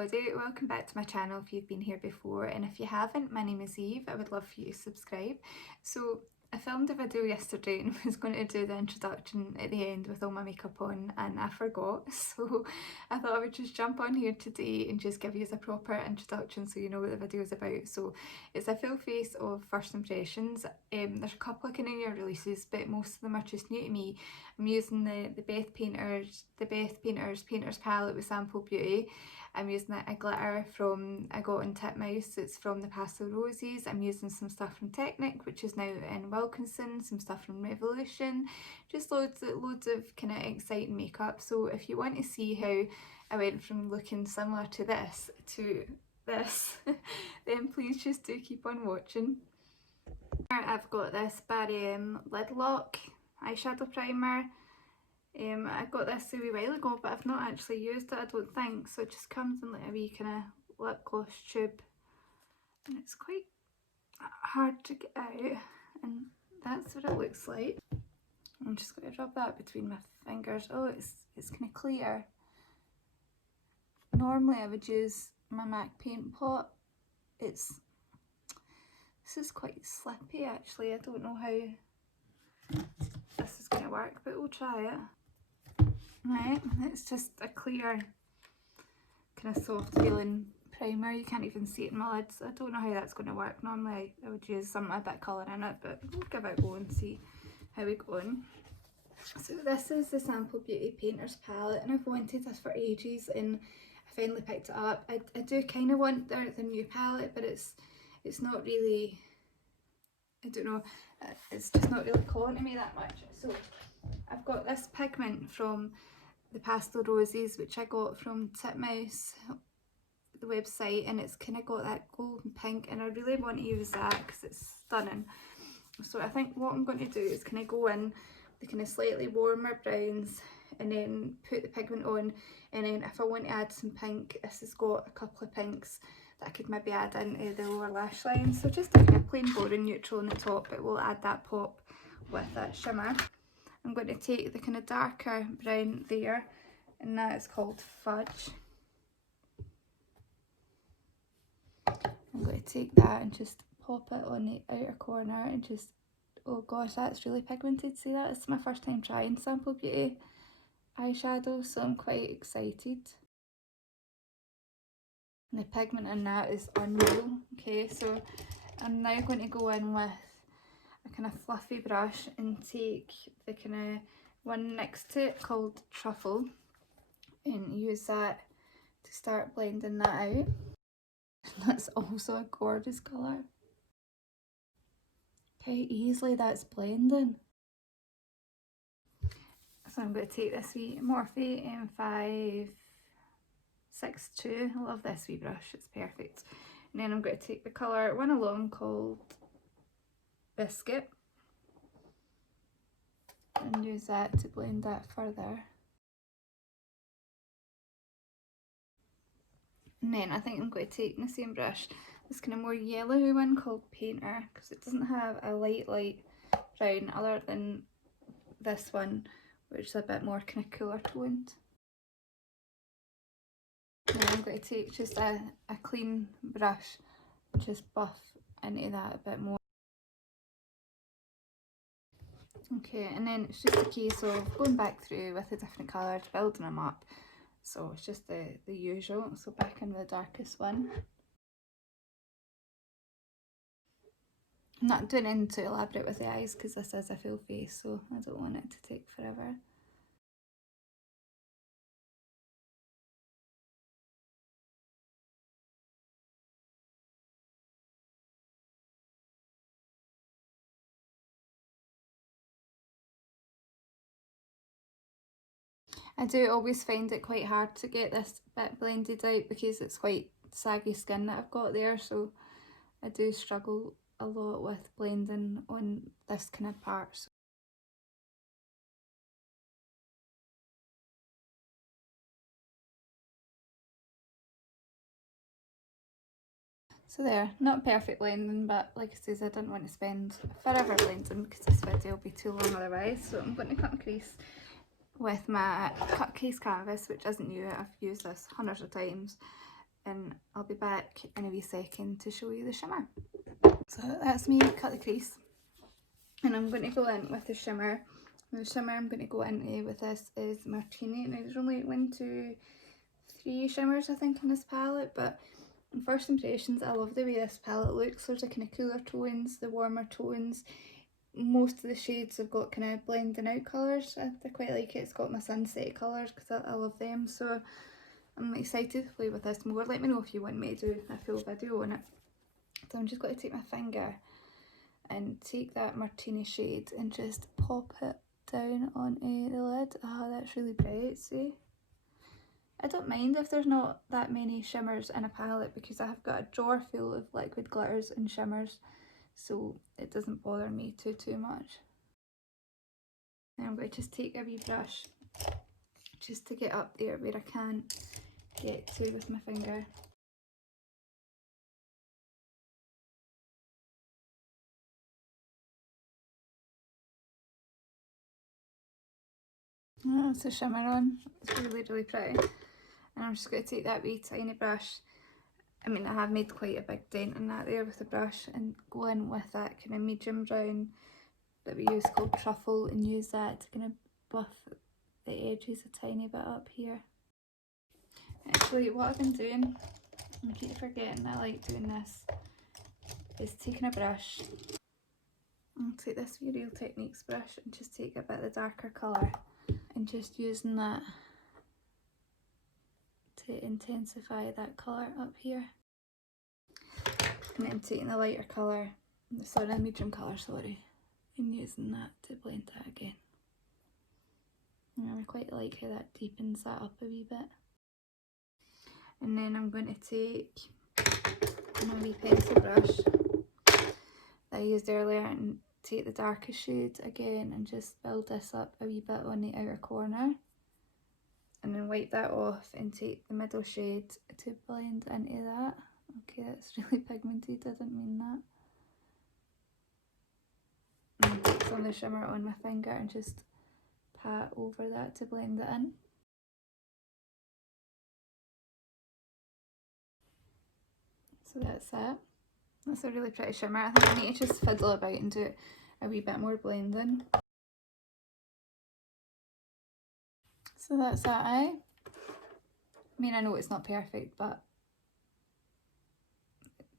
everybody, welcome back to my channel if you've been here before, and if you haven't, my name is Eve. I would love for you to subscribe. So I filmed a video yesterday and was going to do the introduction at the end with all my makeup on and I forgot, so I thought I would just jump on here today and just give you a proper introduction so you know what the video is about. So it's a full face of first impressions. There's a couple of kind of new releases, but most of them are just new to me. I'm using the Beth Painters Painters palette with Sample Beauty. I'm using a glitter from I got in Titmouse. It's from the Pastel Roses. I'm using some stuff from Technic, which is now in Wilkinson, some stuff from Revolution, just loads of kind of exciting makeup. So if you want to see how I went from looking similar to this to this, then please just do keep on watching. I've got this Barry Lid Lock eyeshadow primer. I got this a wee while ago, but I've not actually used it, I don't think, so it just comes in like a wee kind of lip gloss tube and it's quite hard to get out, and that's what it looks like. I'm just going to rub that between my fingers. Oh, it's kind of clear. Normally I would use my MAC paint pot. This is quite slippy actually. I don't know how this is going to work, but we'll try it. Right, it's just a clear kind of soft feeling primer. You can't even see it in my lids. I don't know how that's going to work. Normally I would use some a bit of colour in it, but we'll give it a go and see how we go on. So this is the Sample Beauty Painters palette, and I've wanted this for ages and I finally picked it up. I do kind of want the new palette, but it's not really, I don't know, it's just not really calling to me that much. So I've got this pigment from the Pastel Roses, which I got from Titmouse, the website, and it's kind of got that golden pink, and I really want to use that because it's stunning. So I think what I'm going to do is kind of go in the kind of slightly warmer browns and then put the pigment on, and then if I want to add some pink, this has got a couple of pinks that I could maybe add into the lower lash line. So just a kind of plain boring neutral on the top, but we'll add that pop with that shimmer. I'm going to take the kind of darker brown there, and that is called Fudge. I'm going to take that and just pop it on the outer corner and just, oh gosh, that's really pigmented. See that? It's my first time trying Sample Beauty eyeshadow, so I'm quite excited. And the pigment in that is unreal. Okay, so I'm now going to go in with a kind of fluffy brush and take the kind of one next to it called Truffle and use that to start blending that out. That's also a gorgeous colour. How easily that's blending. So I'm going to take this wee Morphe M562. I love this wee brush, it's perfect. And then I'm going to take the colour one along called Biscuit and use that to blend that further. And then I think I'm going to take the same brush, this kind of more yellowy one called Painter, because it doesn't have a light brown other than this one, which is a bit more kind of cooler toned. And then I'm going to take just a clean brush and just buff into that a bit more. Okay, and then it's just a case of going back through with the different colours, building them up. So it's just the usual. So back in the darkest one. I'm not doing anything too elaborate with the eyes because this is a full face, so I don't want it to take forever. I do always find it quite hard to get this bit blended out because it's quite saggy skin that I've got there, so I do struggle a lot with blending on this kind of part. So there, not perfect blending, but like I said, I didn't want to spend forever blending because this video will be too long otherwise, so I'm going to cut and crease with my cut case canvas, which isn't new. I've used this hundreds of times, and I'll be back in a wee second to show you the shimmer. So that's me cut the crease, and I'm going to go in with the shimmer. The shimmer I'm going to go into with this is Martini. Now there's only 1, 2, 3 shimmers I think in this palette, but in first impressions I love the way this palette looks. There's a kind of cooler tones, the warmer tones. Most of the shades have got kind of blending out colours. I quite like it. It's got my sunset colours because I love them, so I'm excited to play with this more. Let me know if you want me to do a full video on it. So I'm just going to take my finger and take that Martini shade and just pop it down onto the lid. Ah, that's really bright, see? I don't mind if there's not that many shimmers in a palette because I have got a drawer full of liquid glitters and shimmers, so it doesn't bother me too much. Then I'm going to just take a wee brush just to get up there where I can't get to with my finger. Oh, it's a shimmer on. It's really pretty. And I'm just going to take that wee tiny brush. I mean, I have made quite a big dent in that there with the brush, and go in with that kind of medium brown that we use called truffle, and use that to kind of buff the edges a tiny bit up here. Actually, what I've been doing, I keep forgetting I like doing this, is taking a brush. I'll take this Real Techniques brush and just take a bit of the darker colour and just using that to intensify that colour up here. And then taking the lighter colour, the medium colour, and using that to blend that again. And I quite like how that deepens that up a wee bit. And then I'm going to take my wee pencil brush that I used earlier and take the darkest shade again and just build this up a wee bit on the outer corner. And then wipe that off and take the middle shade to blend into that. Okay, that's really pigmented, I didn't mean that. And take some of the shimmer on my finger and just pat over that to blend it in. So that's that. That's a really pretty shimmer. I think I need to just fiddle about and do a wee bit more blending. So that's that eye. I mean, I know it's not perfect, but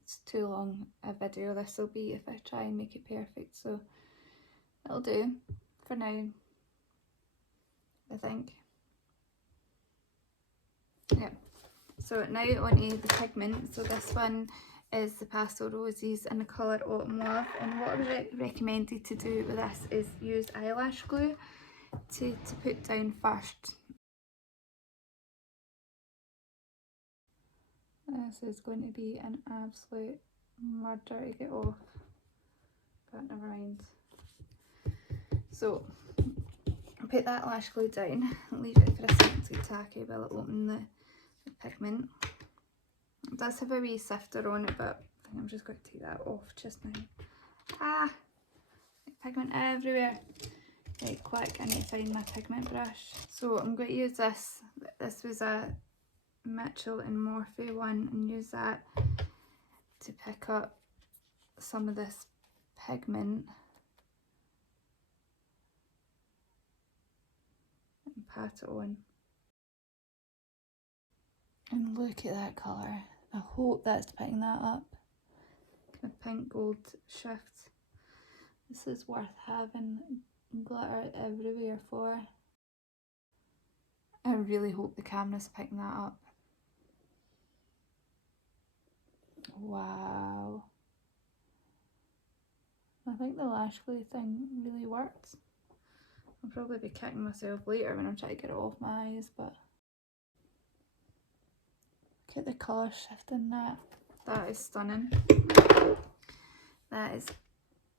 it's too long a video this will be if I try and make it perfect, so it'll do for now, I think. Yeah. So now onto the pigment. So this one is the Pastel Roses in the colour Autumn Love, and what I was recommended to do with this is use eyelash glue to put down first. This is going to be an absolute murder to get off, but never mind. So I'll put that lash glue down and leave it for a second to get tacky while I open the pigment. It does have a wee sifter on it, but I think I'm just going to take that off just now. Ah! Pigment everywhere. Right, quick, I need to find my pigment brush. So I'm going to use this. This was a Mitchell and Morphe one, and use that to pick up some of this pigment and pat it on. And look at that colour. I hope that's picking that up. Kind of pink gold shift. This is worth having glitter everywhere for. I really hope the camera's picking that up. Wow. I think the lash glue thing really works. I'll probably be kicking myself later when I'm trying to get it off my eyes, but look at the colour shift in that. That is stunning. That is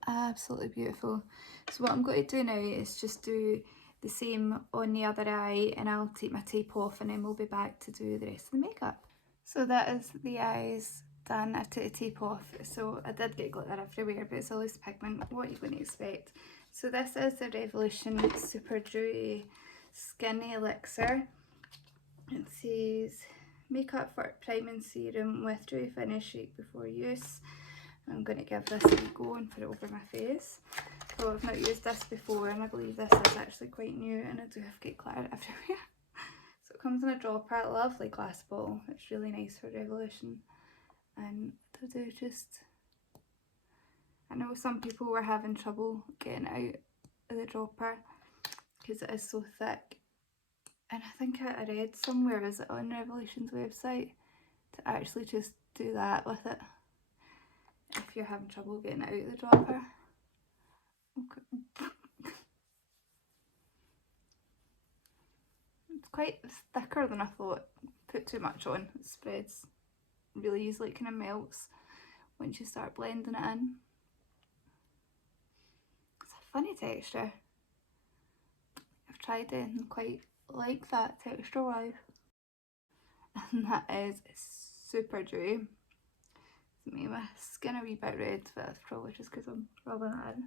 absolutely beautiful. So what I'm going to do now is just do the same on the other eye, and I'll take my tape off and then we'll be back to do the rest of the makeup. So that is the eyes done. I've took the tape off, so I did get glitter everywhere, but it's a loose pigment. What are you going to expect? So this is the Revolution Superdewy Skinny Elixir. It says Makeup for Priming Serum with Dewy Finish Shake Before Use. I'm going to give this a wee go and put it over my face. So I've not used this before, and I believe this is actually quite new, and I do have get glitter everywhere. So it comes in a dropper, a lovely glass bottle. It's really nice for Revolution. And to do just, I know some people were having trouble getting out of the dropper because it is so thick. And I think I read somewhere, is it on Revolution's website, to actually just do that with it if you're having trouble getting it out of the dropper. Okay. It's thicker than I thought. Put too much on, it spreads really easily, it kind of melts once you start blending it in. It's a funny texture. I've tried it and quite like that texture wise. And that is super dewy. It's made my skin a wee bit red, but that's probably just because I'm rubbing it in.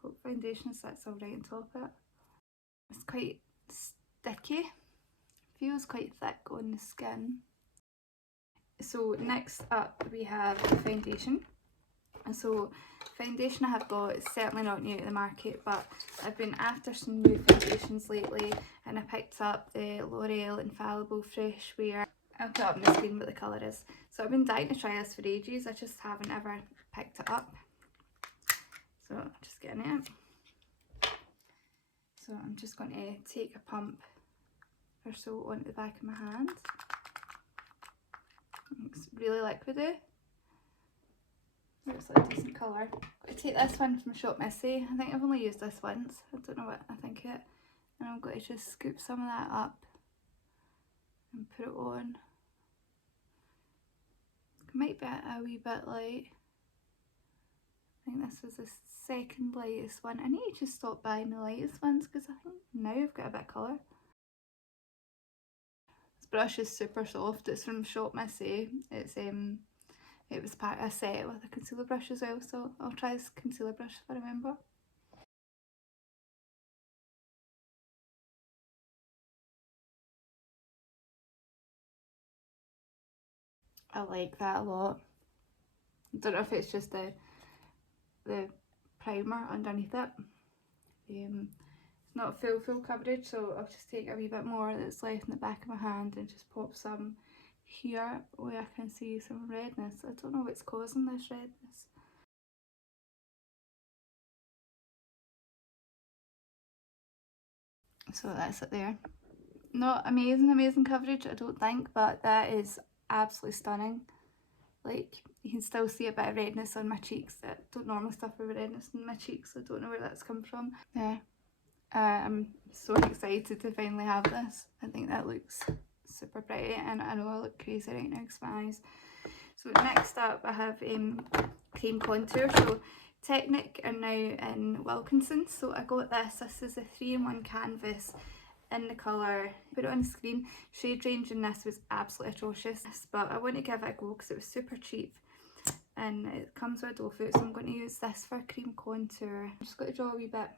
Hope foundation sits alright on top of it. It's quite sticky, feels quite thick on the skin. So next up we have foundation. And so foundation I have got is certainly not new to the market, but I've been after some new foundations lately, and I picked up the L'Oreal Infallible Fresh Wear. I'll put up on the screen what the colour is. So I've been dying to try this for ages, I just haven't ever picked it up. So I'm just getting it. So I'm just going to take a pump or so onto the back of my hand. It's really liquidy. Looks like a decent colour. I take this one from Shop Missy. I think I've only used this once. I don't know what I think of it. And I'm going to just scoop some of that up and put it on. It might be a wee bit light. I think this was the second lightest one. I need to just stop buying the lightest ones because I think now I've got a bit of colour. This brush is super soft. It's from Shop Missy. It was part of a set with a concealer brush as well, so I'll try this concealer brush if I remember. I like that a lot. I don't know if it's just the primer underneath it. It's not full coverage, so I'll just take a wee bit more that's left in the back of my hand and just pop some here where I can see some redness. I don't know what's causing this redness. So that's it there. Not amazing coverage, I don't think, but that is absolutely stunning. Like, you can still see a bit of redness on my cheeks. I don't normally suffer with redness in my cheeks, so I don't know where that's come from. Yeah, I'm so excited to finally have this. I think that looks super pretty, and I know I look crazy right now because my eyes. So next up I have cream contour. So Technic are now in Wilkinson, so I got this. This is a 3-in-1 canvas in the colour, put it on the screen. Shade range in this was absolutely atrocious, but I want to give it a go because it was super cheap and it comes with a doe foot, so I'm going to use this for cream contour. I'm just going to draw a wee bit,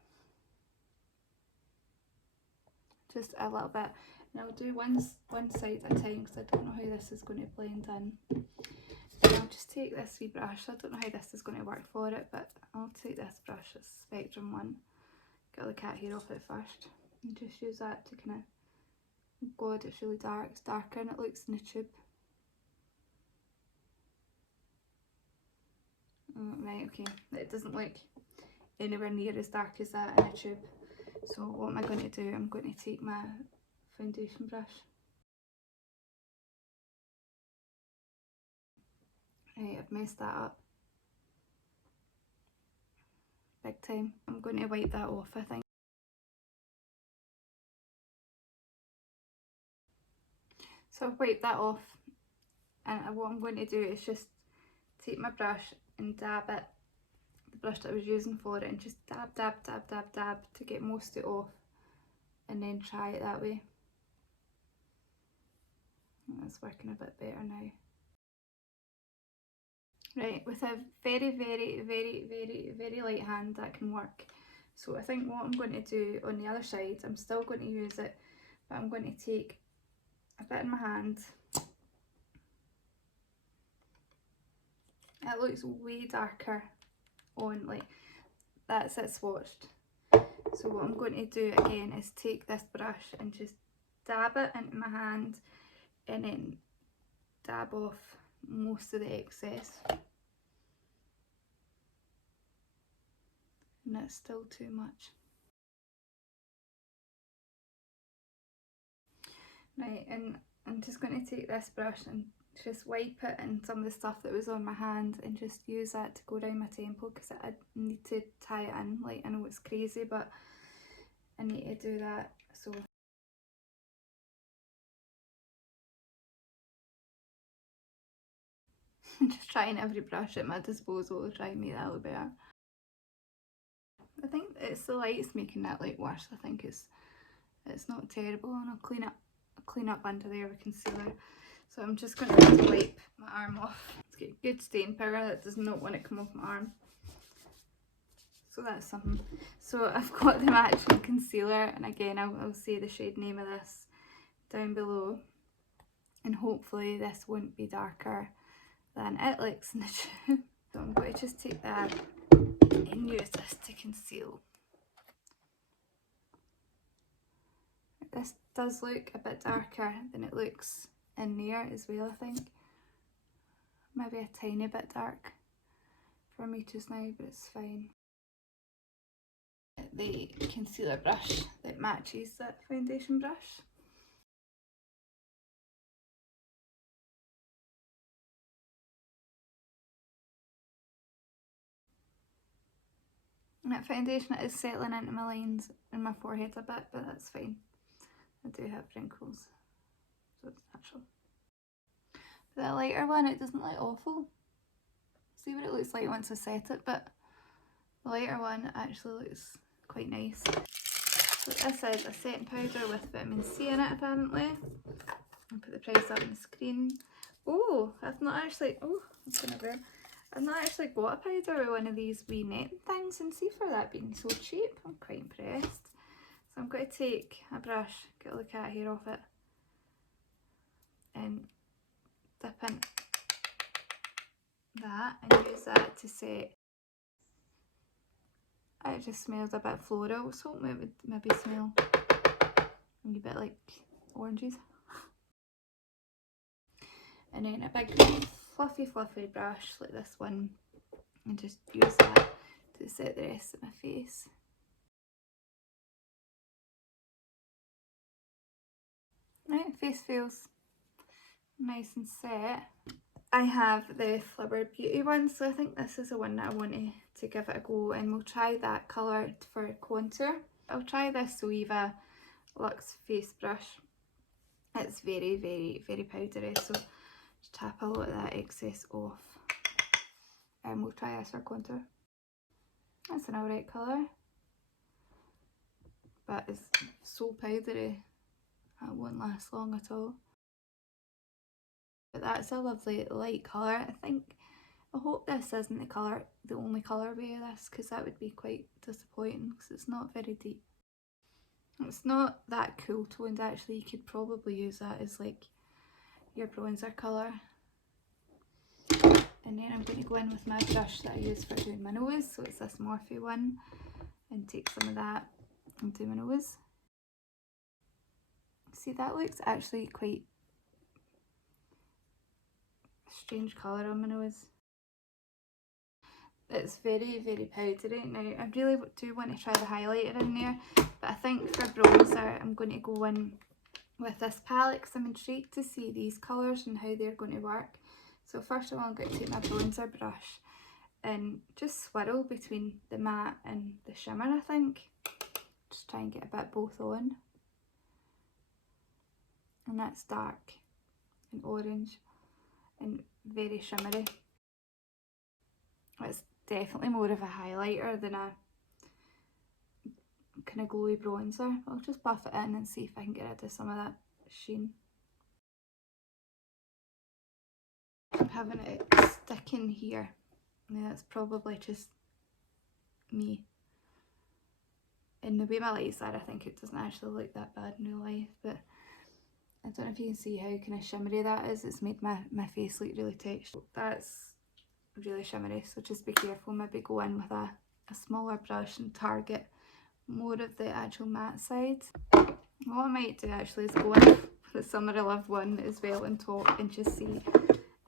just a little bit, and I'll do one side at a time because I don't know how this is going to blend in. And I'll just take this wee brush. I don't know how this is going to work for it, but I'll take this brush, this Spectrum one, get all the cat hair off it first, and just use that to kind of, oh god, it's really dark, it's darker than it looks in the tube. Right, okay, it doesn't look anywhere near as dark as that in a tube. So what am I going to do? I'm going to take my foundation brush. Right, I've messed that up big time. I'm going to wipe that off, I think. So I've wiped that off, and what I'm going to do is just take my brush and dab it, the brush that I was using for it, and just dab to get most of it off, and then try it that way. That's working a bit better now. Right, with a very light hand that can work. So I think what I'm going to do on the other side, I'm still going to use it, but I'm going to take a bit in my hand. It looks way darker on, like, that's it swatched. So what I'm going to do again is take this brush and just dab it into my hand and then dab off most of the excess. And that's still too much. Right, and I'm just going to take this brush and just wipe it in some of the stuff that was on my hand and just use that to go down my temple, because I need to tie it in. Like, I know it's crazy, but I need to do that. So I'm just trying every brush at my disposal to try and make that look better. I think it's the light's making that look worse. I think it's not terrible, and I'll clean up under there with concealer. So I'm just going to wipe my arm off. It's got good stain power. That does not want to come off my arm. So that's something. So I've got the matching concealer, and again I'll say the shade name of this down below, and hopefully this won't be darker than it looks in the tube. So I'm going to just take that and use this to conceal. This does look a bit darker than it looks in there as well, I think. Maybe a tiny bit dark for me just now, but it's fine. The concealer brush that matches that foundation brush. And that foundation is settling into my lines and my forehead a bit, but that's fine. I do have wrinkles, so it's natural. But that lighter one, it doesn't look awful. See what it looks like once I set it, but the lighter one actually looks quite nice. So this is a setting powder with vitamin C in it, apparently. I'll put the price up on the screen. Oh, I've not actually, I've not actually got a powder with one of these wee net things, and see for that being so cheap, I'm quite impressed. So I'm going to take a brush, get all the cat hair off it, and dip in that and use that to set. It just smells a bit floral. I was hoping it would maybe smell a wee bit like oranges. And then a big fluffy brush like this one, and just use that to set the rest of my face. Right, face feels nice and set. I have the Flibber Beauty one, so I think this is the one that I want to give it a go, and we'll try that colour for contour. I'll try this Ziv Luxe face brush. It's very, very, very powdery, so just tap a lot of that excess off. And we'll try this for contour. That's an alright colour, but it's so powdery it won't last long at all. But that's a lovely light colour. I hope this isn't the only colourway of this, because that would be quite disappointing, because it's not very deep. It's not that cool toned actually. You could probably use that as like your bronzer colour. And then I'm going to go in with my brush that I use for doing my nose, so it's this Morphe one, and take some of that and do my nose. See, that looks actually quite a strange colour on my nose. It's very, very powdery. Now, I really do want to try the highlighter in there, but I think for bronzer I'm going to go in with this palette, because I'm intrigued to see these colours and how they're going to work. So first of all, I'm going to take my bronzer brush and just swirl between the matte and the shimmer, I think. Just try and get a bit both on. And that's dark and orange and very shimmery. It's definitely more of a highlighter than a kind of glowy bronzer. I'll just buff it in and see if I can get rid of some of that sheen. I'm having it stick in here. Yeah, that's probably just me. In the way my lights are, I think it doesn't actually look that bad in real life, but I don't know if you can see how kind of shimmery that is. It's made my face look really textured. That's really shimmery, so just be careful. Maybe go in with a smaller brush and target more of the actual matte side. What I might do actually is go in with the Summer I Love one as well on top and just see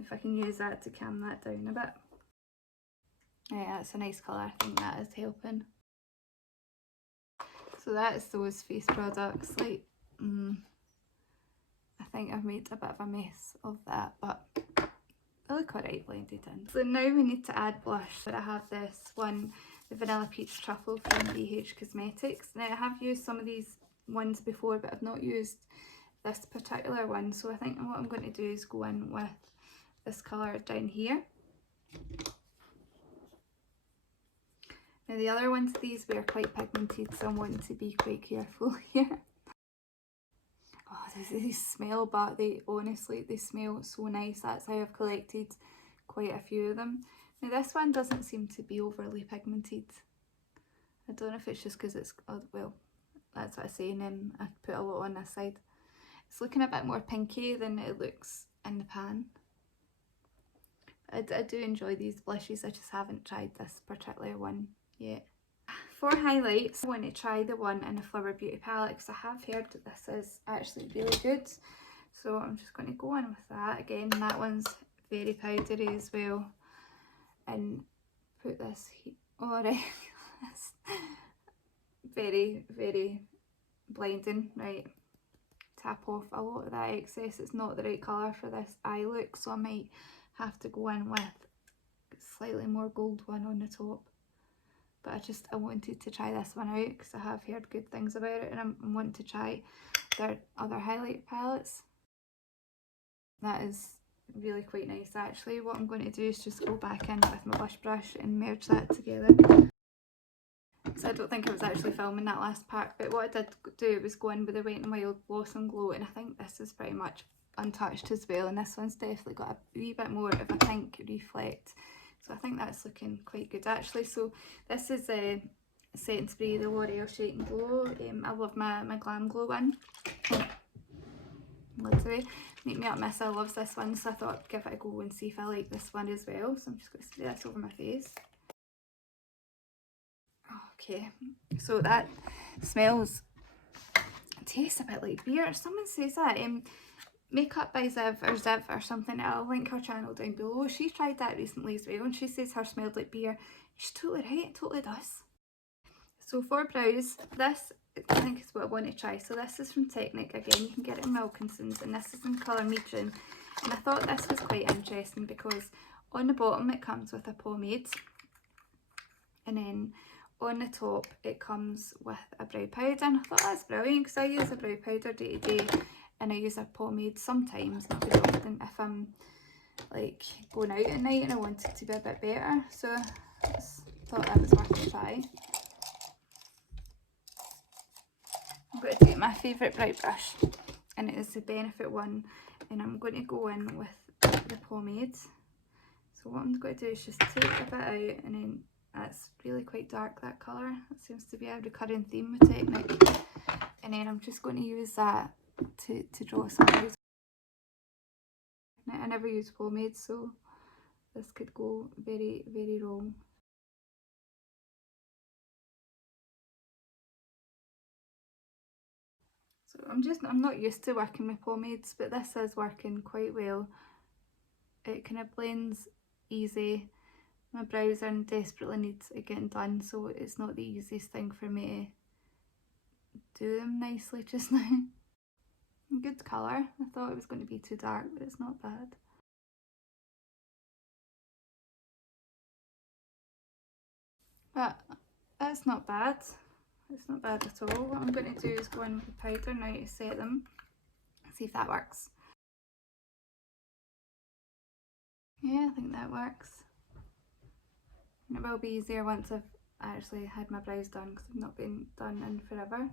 if I can use that to calm that down a bit. Yeah, it's a nice colour. I think that is helping. So that is those face products. Like, I think I've made a bit of a mess of that, but they look alright blended in. So now we need to add blush. So I have this one, the Vanilla Peach Truffle from Cosmtics. Now I have used some of these ones before, but I've not used this particular one. So I think what I'm going to do is go in with this colour down here. Now the other ones, these were quite pigmented, so I'm wanting to be quite careful here. Oh, they smell, but they honestly, they smell so nice. That's how I've collected quite a few of them. Now this one doesn't seem to be overly pigmented. I don't know if it's just because it's, oh, well, that's what I say, and then I put a lot on this side. It's looking a bit more pinky than it looks in the pan. I do enjoy these blushes, I just haven't tried this particular one yet. For highlights, I want to try the one in the Flower Beauty palette because I have heard that this is actually really good. So I'm just going to go in with that. Again, that one's very powdery as well. And put this here. Alright, very, very blending. Right, tap off a lot of that excess. It's not the right colour for this eye look, so I might have to go in with a slightly more gold one on the top. But I wanted to try this one out because I have heard good things about it, and I'm wanting to try their other highlight palettes. That is really quite nice actually. What I'm going to do is just go back in with my blush brush and merge that together. So I don't think I was actually filming that last part, but what I did do was go in with the Wetnwild Blossom Glow, and I think this is pretty much untouched as well, and this one's definitely got a wee bit more of a pink reflect. So I think that's looking quite good actually. So this is a Set and Spray, the L'Oreal Shake and Glow. I love my Glam Glow one. Literally, Make Me Up Miss, I loves this one, so I thought I'd give it a go and see if I like this one as well. So I'm just going to spray this over my face. Okay, so that smells, tastes a bit like beer. Someone says that. Makeup by Ziv or something. I'll link her channel down below. She tried that recently as well, and she says hers smelled like beer. She's totally right, it totally does. So for brows, this I think is what I want to try. So this is from Technic again. You can get it in Wilkinson's, and this is in colour medium. And I thought this was quite interesting because on the bottom it comes with a pomade, and then on the top it comes with a brow powder. And I thought that's brilliant because I use a brow powder day to day, and I use a pomade sometimes, not very often, if I'm like going out at night and I want it to be a bit better. So I just thought that was worth a try. I'm going to take my favourite brow brush, and it is the Benefit one, and I'm going to go in with the pomade. So what I'm going to do is just take a bit out, and then that's really quite dark, that colour. That seems to be a recurring theme with Technic. And then I'm just going to use that to draw some eyes. I never use pomade, so this could go very, very wrong. So I'm not used to working with pomades, but this is working quite well. It kind of blends easy. My brows are in desperately need of getting done, so it's not the easiest thing for me to do them nicely just now. Good colour. I thought it was going to be too dark, but it's not bad. But that's not bad. It's not bad at all. What I'm going to do is go in with powder now to set them. See if that works. Yeah, I think that works. And it will be easier once I've actually had my brows done, because I've not been done in forever.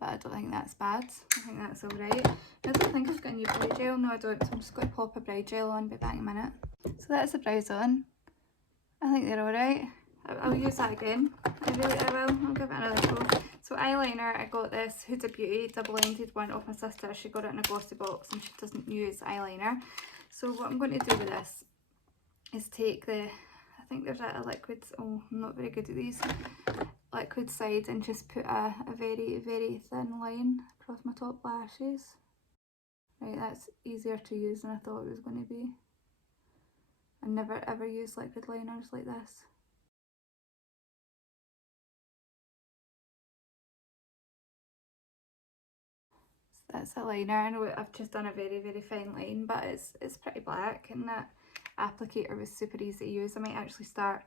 But I don't think that's bad. I think that's alright. I don't think I've got any brow gel. No, I don't. So I'm just going to pop a brow gel on, be back in a minute. So that's the brows on. I think they're alright. I'll use that again. I will. I'll give it another go. So eyeliner, I got this Huda Beauty double-ended one off my sister. She got it in a glossy box and she doesn't use eyeliner. So what I'm going to do with this is take the, I think there's a liquid, oh I'm not very good at these, liquid side, and just put a very, very thin line across my top lashes. Right, that's easier to use than I thought it was going to be. I never ever use liquid liners like this. That's a liner. I know I've just done a very, very fine line, but it's pretty black, and that applicator was super easy to use. I might actually start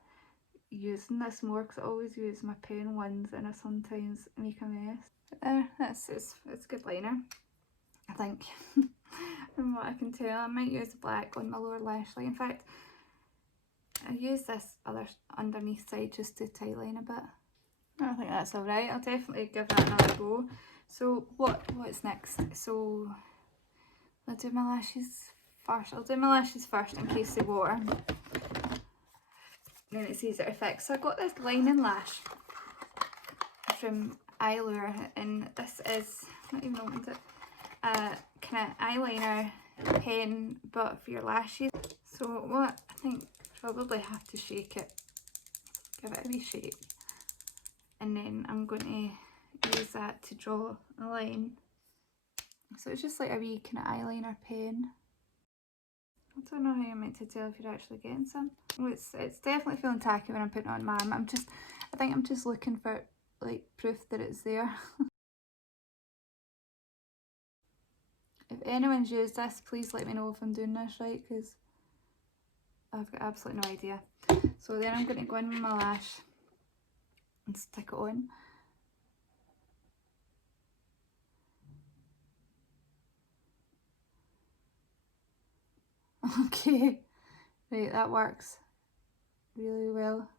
using this more because I always use my pen ones and I sometimes make a mess. But there, it's good liner, I think. From what I can tell, I might use black on my lower lash line. In fact, I use this other underneath side just to tightline a bit. I think that's alright. I'll definitely give that another go. So what's next? So I'll do my lashes first. I'll do my lashes first in case they water. Then it's easier to fix. So I got this lining lash from Eyelure, and this is, I don't even know what it is, a kind of eyeliner pen but for your lashes. So what I think, probably have to shake it, give it a wee shake, and then I'm going to use that to draw a line. So it's just like a wee kind of eyeliner pen. I don't know how you're meant to tell if you're actually getting some. Oh, it's definitely feeling tacky when I'm putting it on my arm. I think I'm just looking for like proof that it's there. If anyone's used this, please let me know if I'm doing this right, because I've got absolutely no idea. So then I'm going to go in with my lash and stick it on. Okay, right, that works really well.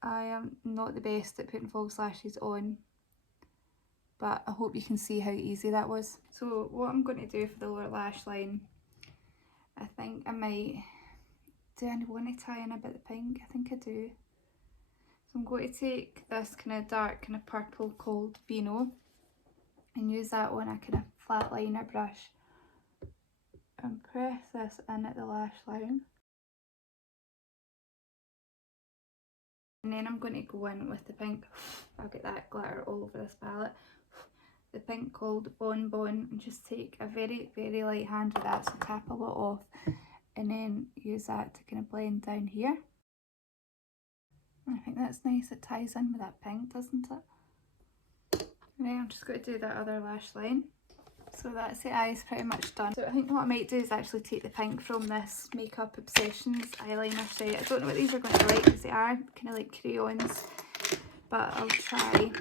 I am not the best at putting false lashes on, but I hope you can see how easy that was. So what I'm going to do for the lower lash line, I think I might, do I want to tie in a bit of pink? I think I do. So I'm going to take this kind of dark kind of purple called Vino and use that on a kind of flat liner brush and press this in at the lash line. And then I'm going to go in with the pink, I'll get that glitter all over this palette, the pink called Bon Bon, and just take a very, very light hand with that, so tap a lot off, and then use that to kind of blend down here. I think that's nice, it ties in with that pink, doesn't it? And then I'm just going to do that other lash line. So that's the eyes pretty much done. So I think what I might do is actually take the pink from this Makeup Obsessions eyeliner set. I don't know what these are going to be like because they are kind of like crayons, but I'll try.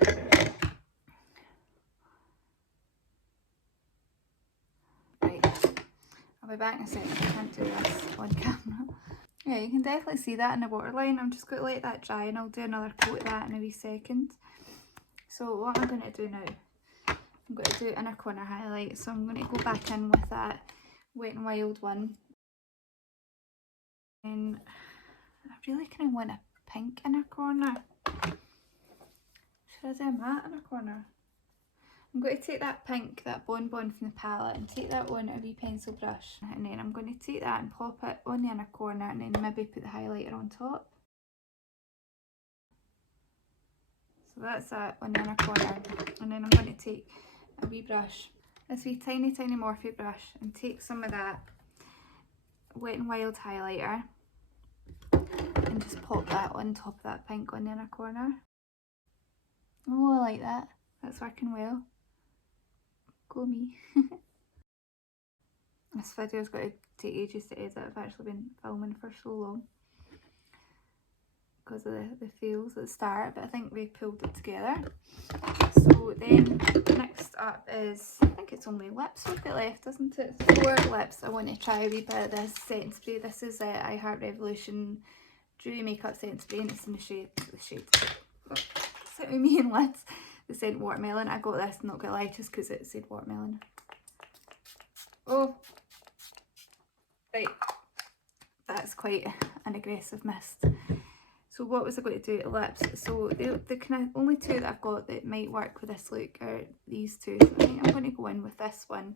Right, I'll be back in a second. I can't do this on camera. Yeah, you can definitely see that in the waterline. I'm just going to let that dry and I'll do another coat of that in a wee second. So what I'm going to do now, I'm going to do inner corner highlight. So I'm going to go back in with that Wetnwild one. And I really kind of want a pink inner corner. Should I do a matte inner corner? I'm going to take that pink, that Bon Bon from the palette, and take that on a wee pencil brush. And then I'm going to take that and pop it on the inner corner and then maybe put the highlighter on top. So that's that on the inner corner. And then I'm going to take a wee brush, this wee tiny, tiny Morphe brush, and take some of that Wetnwild highlighter and just pop that on top of that pink on the inner corner. Oh, I like that. That's working well. Go me. This video's got to take ages to edit. I've actually been filming for so long because of the fails at the start, but I think we pulled it together. So then next up is, I think it's only lips we've got left, isn't it? For lips, I want to try a wee bit of this setting spray. This is I Heart Revolution Dewy Makeup Setting Spray, and it's in the shade sit with me in lids, the scent Watermelon. I got this, not gonna lie, just because it said watermelon. Oh, right, that's quite an aggressive mist. So what was I going to do at lips? So the kind of only two that I've got that might work with this look are these two. So I think I'm going to go in with this one.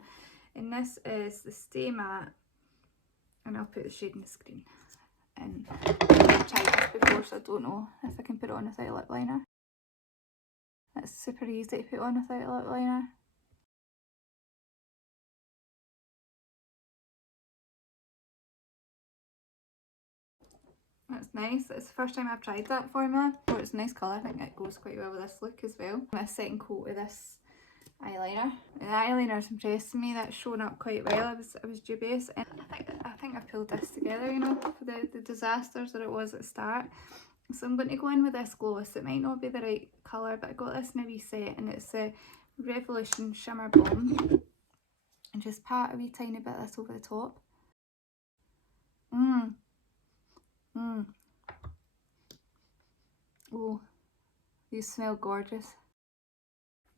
And this is the Stay Matte. And I'll put the shade in the screen. And I've tried this before, so I don't know if I can put it on without a lip liner. That's super easy to put on without a lip liner. That's nice. It's the first time I've tried that formula. Oh, it's a nice colour. I think it goes quite well with this look as well. My second coat of this eyeliner. The eyeliner's impressed me. That's shown up quite well. I was dubious, and I think I've pulled this together, you know, for the disasters that it was at the start. So I'm going to go in with this gloss. It might not be the right colour, but I got this in a wee set, and it's a Revolution Shimmer Balm. And just pat a wee tiny bit of this over the top. Oh, these smell gorgeous.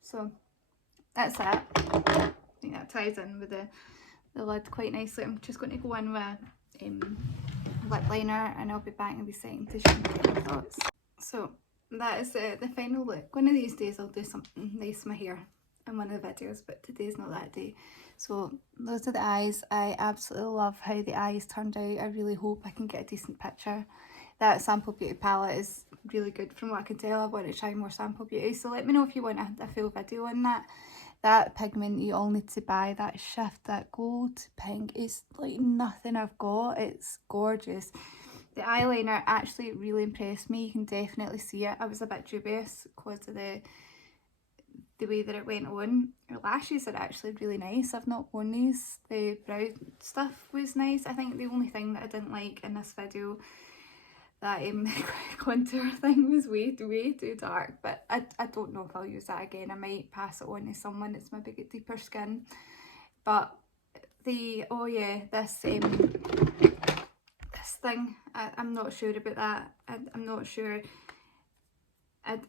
So that's it. I think that ties in with the lid quite nicely. I'm just going to go in with lip liner, and I'll be back and be setting to share my thoughts. So that is the final look. One of these days I'll do something nice to my hair in one of the videos, but today's not that day. So those are the eyes. I absolutely love how the eyes turned out. I really hope I can get a decent picture. That Sample Beauty palette is really good from what I can tell. I want to try more Sample Beauty, so let me know if you want a full video on that. That pigment you all need to buy, that shift, that gold pink, is like nothing I've got. It's gorgeous. The eyeliner actually really impressed me. You can definitely see it. I was a bit dubious because of the way that it went on. Her lashes are actually really nice. I've not worn these. The brow stuff was nice. I think the only thing that I didn't like in this video, that contour thing, was way too dark, but I don't know if I'll use that again. I might pass it on to someone that's maybe got deeper skin. But oh yeah, this thing, I'm not sure about that. I'm not sure. I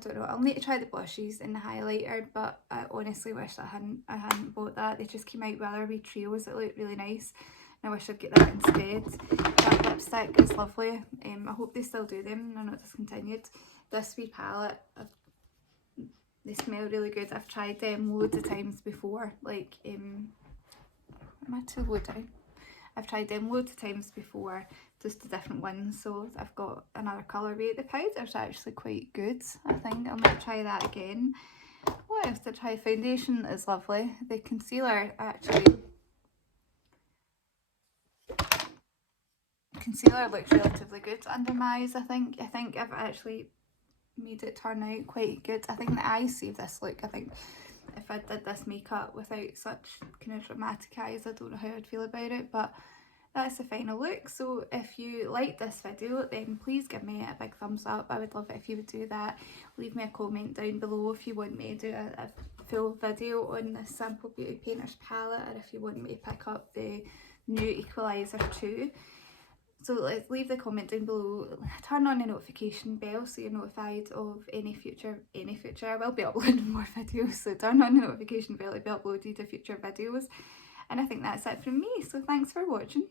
don't know. I'll need to try the blushes and the highlighter, but I honestly wish I hadn't bought that. They just came out with other wee trios that look really nice. I wish I'd get that instead. That lipstick is lovely. I hope they still do them. They're not discontinued. This wee palette, they smell really good. I've tried them loads of times before. Like, am I too low down? I've tried them loads of times before, just the different ones. So I've got another colourway. The powder's actually quite good. I think I might try that again. What else to try? Foundation is lovely. The concealer looks relatively good under my eyes. I think I've actually made it turn out quite good. I think the eyes save this look. I think if I did this makeup without such kind of dramatic eyes, I don't know how I'd feel about it, but that's the final look. So if you liked this video, then please give me a big thumbs up. I would love it if you would do that. Leave me a comment down below if you want me to do a full video on this Sample Beauty Painters palette, or if you want me to pick up the new Equalizer 2. So leave the comment down below, turn on the notification bell so you're notified of any future, I will be uploading more videos, so turn on the notification bell to be uploaded to future videos. And I think that's it from me, so thanks for watching.